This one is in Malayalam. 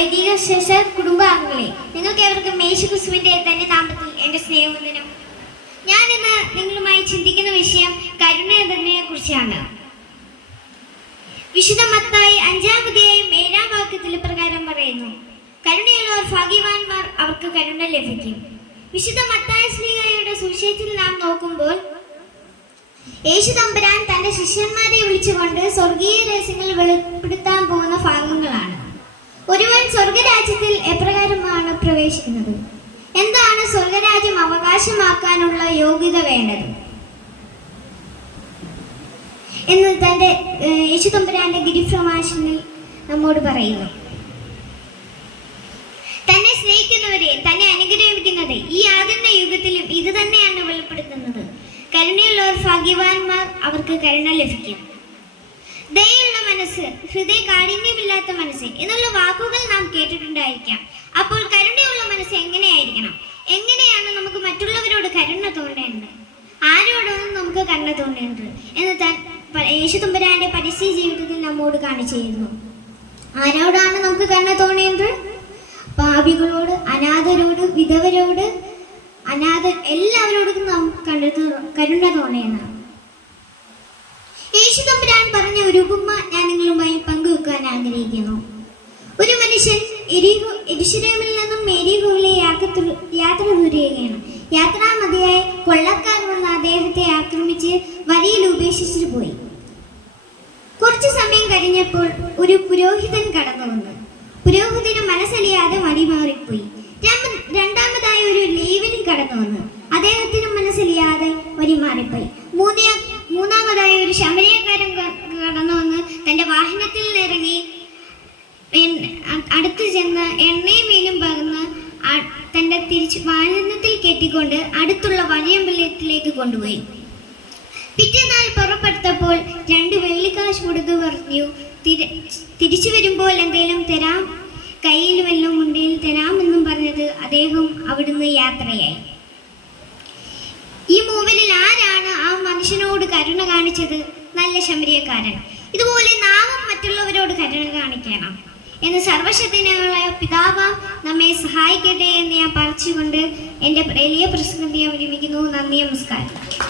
വൈദിക ശ്രേഷ്ഠ കുടുംബാംഗങ്ങളെ, നിങ്ങൾക്ക് ഏവർക്കും യേശുക്രിസ്തുവിന്റെ തന്നെ നാമത്തിൽ എന്റെ സ്നേഹവന്ദനം. ഞാൻ ഇന്ന് നിങ്ങളുമായി ചിന്തിക്കുന്ന വിഷയം കരുണയെ കുറിച്ചാണ്. വിശുദ്ധ മത്തായി 5-ാം അധ്യായം 7-ാം വാക്യത്തിൽ പ്രകാരം പറയുന്നു, കരുണയുള്ളവർ ഭാഗ്യവാന്മാർ, അവർക്ക് കരുണ ലഭിക്കും. വിശുദ്ധ മത്തായി ശ്ലീഹായുടെ സുവിശേഷത്തിൽ നാം നോക്കുമ്പോൾ യേശു തമ്പുരാൻ തന്റെ ശിഷ്യന്മാരെ വിളിച്ചുകൊണ്ട് സ്വർഗീയ രഹസ്യങ്ങൾ വെളിപ്പെടുത്താൻ പോകുന്ന ഭാഗങ്ങളാണ്. ഒരുവൻ സ്വർഗരാജ്യത്തിൽ എപ്രകാരമാണ് പ്രവേശിക്കുന്നത്? എന്താണ് സ്വർഗരാജ്യം അവകാശമാക്കാനുള്ള യോഗ്യത വേണ്ടത് എന്ന് തന്റെ യേശു തമ്പുരാന്റെ ഗിരിപ്രഭാഷണത്തിൽ നമ്മോട് പറയുന്നു. തന്നെ സ്നേഹിക്കുന്നവരെ, തന്നെ അനുഗ്രഹിക്കുന്നത് ഈ ആകുന്ന യുഗത്തിലും ഇത് തന്നെയാണ് വെളിപ്പെടുത്തുന്നത്. കരുണയുള്ളവർ ഭാഗ്യവാന്മാർ, അവർക്ക് കരുണ ലഭിക്കും. ദയുള്ള മനസ്സ്, ഹൃദയ കാഠിന്യമില്ലാത്ത മനസ്സ് എന്നുള്ള വാക്കുകൾ നാം കേട്ടിട്ടുണ്ടായിരിക്കാം. അപ്പോൾ കരുണയുള്ള മനസ്സ് എങ്ങനെയായിരിക്കണം? എങ്ങനെയാണ് നമുക്ക് മറ്റുള്ളവരോട് കരുണ തോന്നേണ്ടത്? ആരോടാണ് നമുക്ക് കരുണ തോന്നേണ്ടത് എന്ന് യേശു തമ്പുരാന്റെ പരസ്യ ജീവിതത്തിൽ നമ്മോട് കാണിച്ചു തരുന്നു. ആരോടാണ് നമുക്ക് കരുണ തോന്നേണ്ടത്? പാപികളോട്, അനാഥരോട്, വിധവരോട്, എല്ലാവരോടും നാം കരുണ തോന്നേണ്ടതാണ്. യേശു തമ്പുരാൻ പറഞ്ഞ ഒരു ഉപമ ഞാൻ നിങ്ങളുമായി പങ്കുവെക്കാൻ ആഗ്രഹിക്കുന്നു. ഒരു മനുഷ്യൻ യെരൂശലേമിൽ നിന്നും യെരിഹോവിലേക്ക് യാത്ര തുടരുകയാണ്. യാത്രാമതിയായ കൊള്ളക്കാർ വന്ന് അദ്ദേഹത്തെ ആക്രമിച്ച് വഴിയിൽ ഉപേക്ഷിച്ചിട്ട് പോയി. കുറച്ചു സമയം കഴിഞ്ഞപ്പോൾ ഒരു പുരോഹിതൻ കടന്നു വന്നു. പുരോഹിതന് മനസ്സലിയാതെ വഴിമാറിപ്പോയി. രണ്ടാമതായി ഒരു ലേവ്യൻ കടന്നു വന്നു. അദ്ദേഹത്തിന് മനസ്സലിയാതെ വഴിമാറിപ്പോയി. മൂന്നാമതായി ഒരു ശമരിയക്കാരൻ കടന്നു വന്ന് തന്റെ വാഹനത്തിൽ ഇറങ്ങി അടുത്ത് ചെന്ന് എണ്ണയും മീനും പകർന്ന് തന്റെ വാഹനത്തിൽ കെട്ടിക്കൊണ്ട് അടുത്തുള്ള വഴിയമ്പലത്തിലേക്ക് കൊണ്ടുപോയി. പിറ്റേന്നാൾ പുറപ്പെടുത്തപ്പോൾ 2 വെള്ളിക്കാശ് കൊടുത്തു പറഞ്ഞു, തിരിച്ചു വരുമ്പോൾ എന്തെങ്കിലും തരാം, കയ്യിൽ വല്ലതും ഉണ്ടെങ്കിൽ തരാമെന്നും പറഞ്ഞത് അദ്ദേഹം അവിടുന്ന് യാത്രയായി. ഈ മൂവരിൽ ആരാണ് ആ മനുഷ്യനോട് കരുണ കാണിച്ചത്? നല്ല ശമരിയക്കാരൻ. ഇതുപോലെ നാമും മറ്റുള്ളവരോട് കരുണ കാണിക്കണം എന്ന് സർവശക്തനായ പിതാവാം നമ്മെ സഹായിക്കട്ടെ എന്ന് ഞാൻ പറിച്ചുകൊണ്ട് എൻ്റെ വലിയ പ്രസംഗത്തെ അവലംബിക്കുന്നു. നന്ദി, നമസ്കാരം.